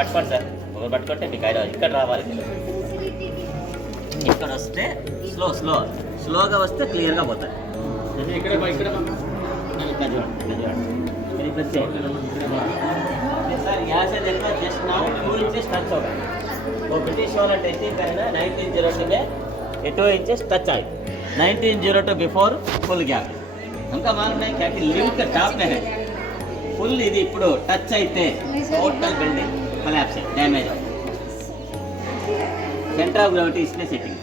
పట్టుకోండి సార్, ఒకరు పట్టుకుంటే మీకు ఐడియా ఇక్కడ రావాలి. ఇక్కడ వస్తే స్లోగా వస్తే క్లియర్గా పోతాయి. ఇక్కడ सर यहाँ से देखना जस्ट नाउ 2 इंचेस टच होगा. वो ब्रिटिश वाला टेस्टिंग करना 1902 में ये 2 इंचेस टच आए. 1902 बिफोर फुल गैप. हमका मालूम है क्या कि लिंक टॉप में है. फुल ఇది ఇప్పుడు టచ్ అయితే టోటల్ బిల్డింగ్ కొలాప్స్ డ్యామేజ్ అవుతుంది. సెంటర్ ఆఫ్ గ్రావిటీ इसमें सेटिंग